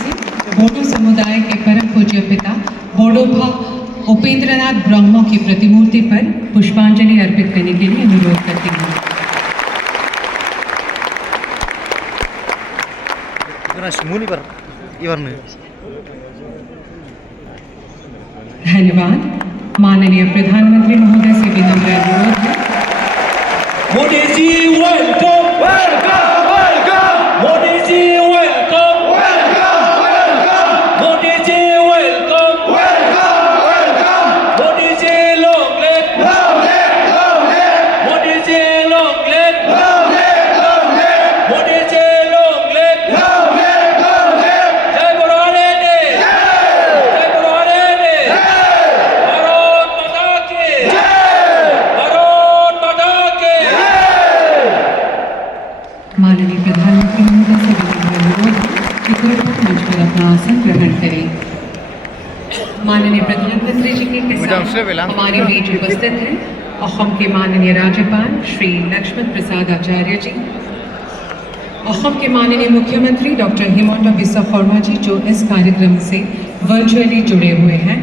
से बोडो समुदाय के परम पूज्य पिता बोडोफा उपेंद्रनाथ ब्रह्मो की प्रतिमूर्ति पर पुष्पांजलि अर्पित करने के लिए अनुरोध करती हूँ। धन्यवाद। माननीय प्रधानमंत्री महोदय से विनम्र अनुरोध है। Modi ji welcome welcome welcome. Modi ji welcome welcome welcome. Modi ji welcome welcome welcome. Modi ji long live long live. Modi ji long live long live. Modi ji long live long live. जय बुराड़े ने जय बुराड़े ने भारत माता की भारत माता की। माननीय प्रधानमंत्री महोदय से विनम्र अनुरोध है कि कृपया मंच पर अपना आसन ग्रहण करें। माननीय प्रधानमंत्री जी के साथ हमारे बीच उपस्थित हैं असम के माननीय राज्यपाल श्री लक्ष्मण प्रसाद आचार्य जी, असम के माननीय मुख्यमंत्री डॉक्टर हिमंता बिस्वा शर्मा जी जो इस कार्यक्रम से वर्चुअली जुड़े हुए हैं।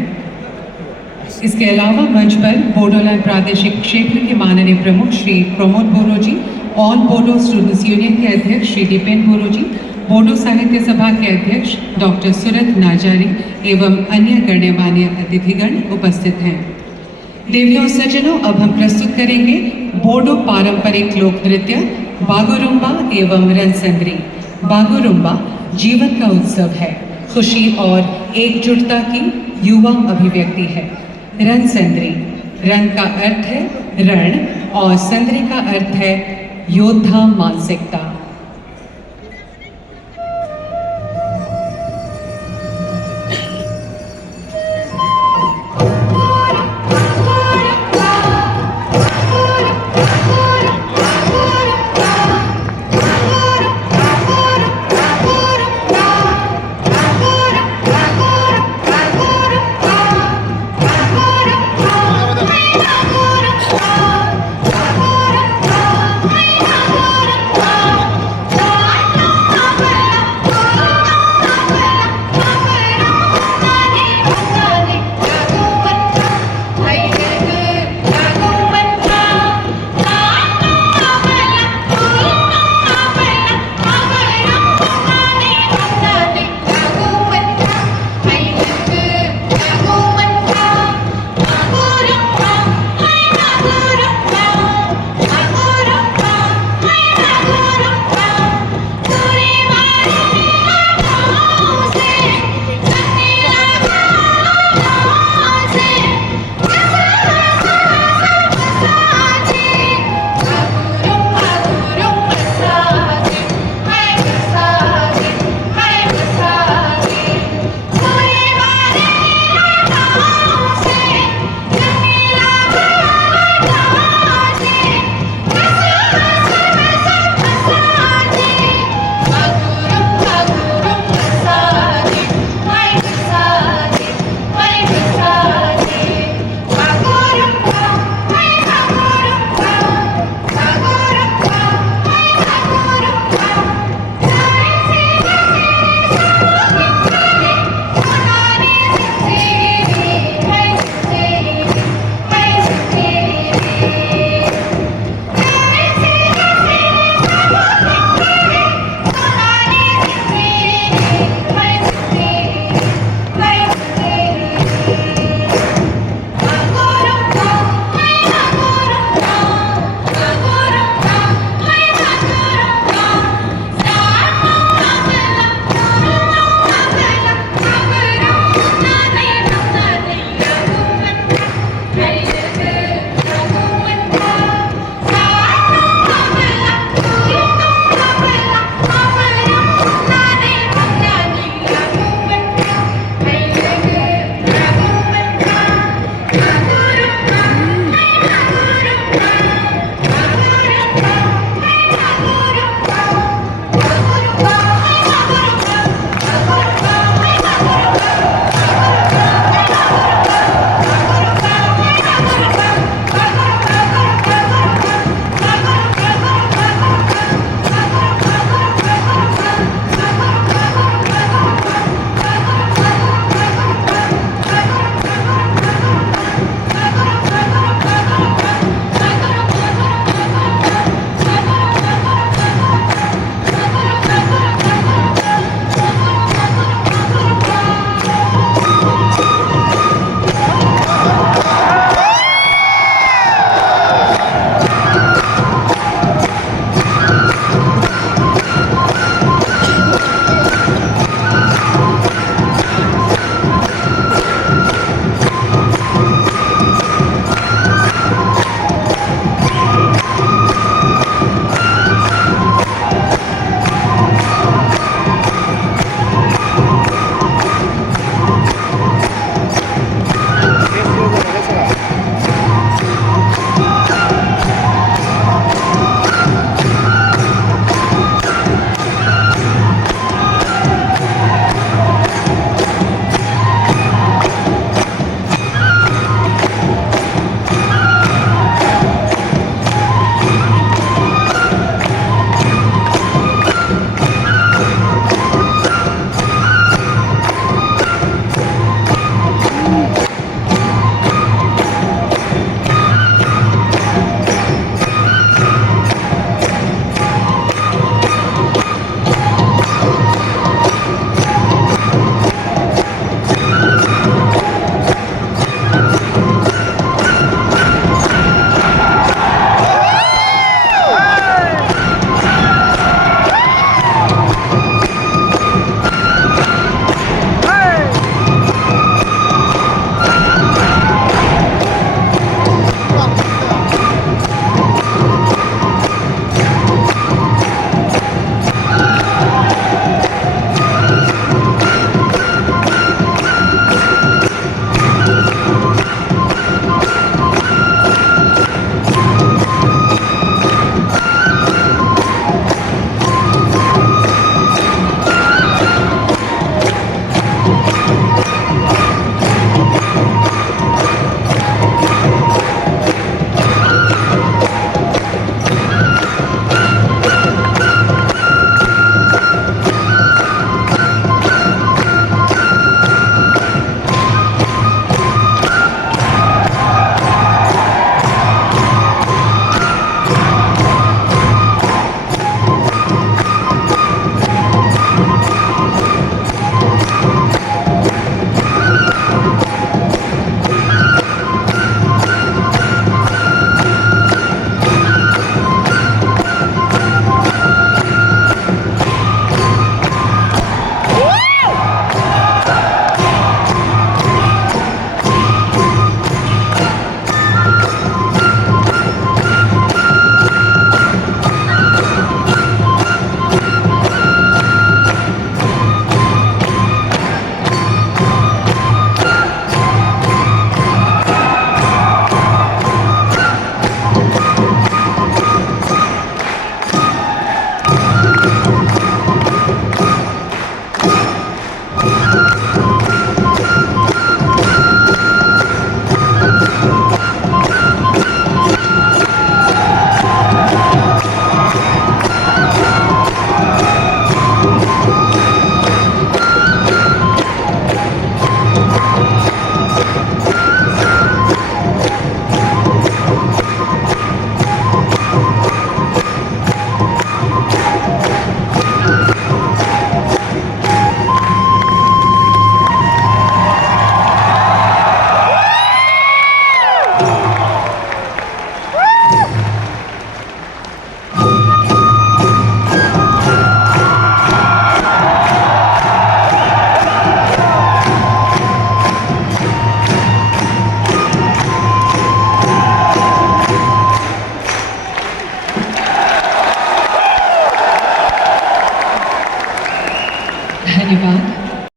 इसके अलावा मंच पर बोडोलैंड प्रादेशिक क्षेत्र के माननीय प्रमुख श्री प्रमोद बोरो जी, ऑल बोडो स्टूडेंट्स यूनियन के अध्यक्ष श्री दीपेन बोरो जी, बोडो साहित्य सभा के अध्यक्ष डॉक्टर सुरत नाजारी एवं अन्य गण्यमान्य अतिथिगण उपस्थित हैं। देवियों सज्जनों, अब हम प्रस्तुत करेंगे बोडो पारंपरिक लोक नृत्य बागुरुम्बा एवं रणसंद्री। बागुरुम्बा जीवन का उत्सव है, खुशी और एकजुटता की युवा अभिव्यक्ति है। रणसंद्री, रण का अर्थ है रण और संद्री का अर्थ है योद्धा मानसिकता।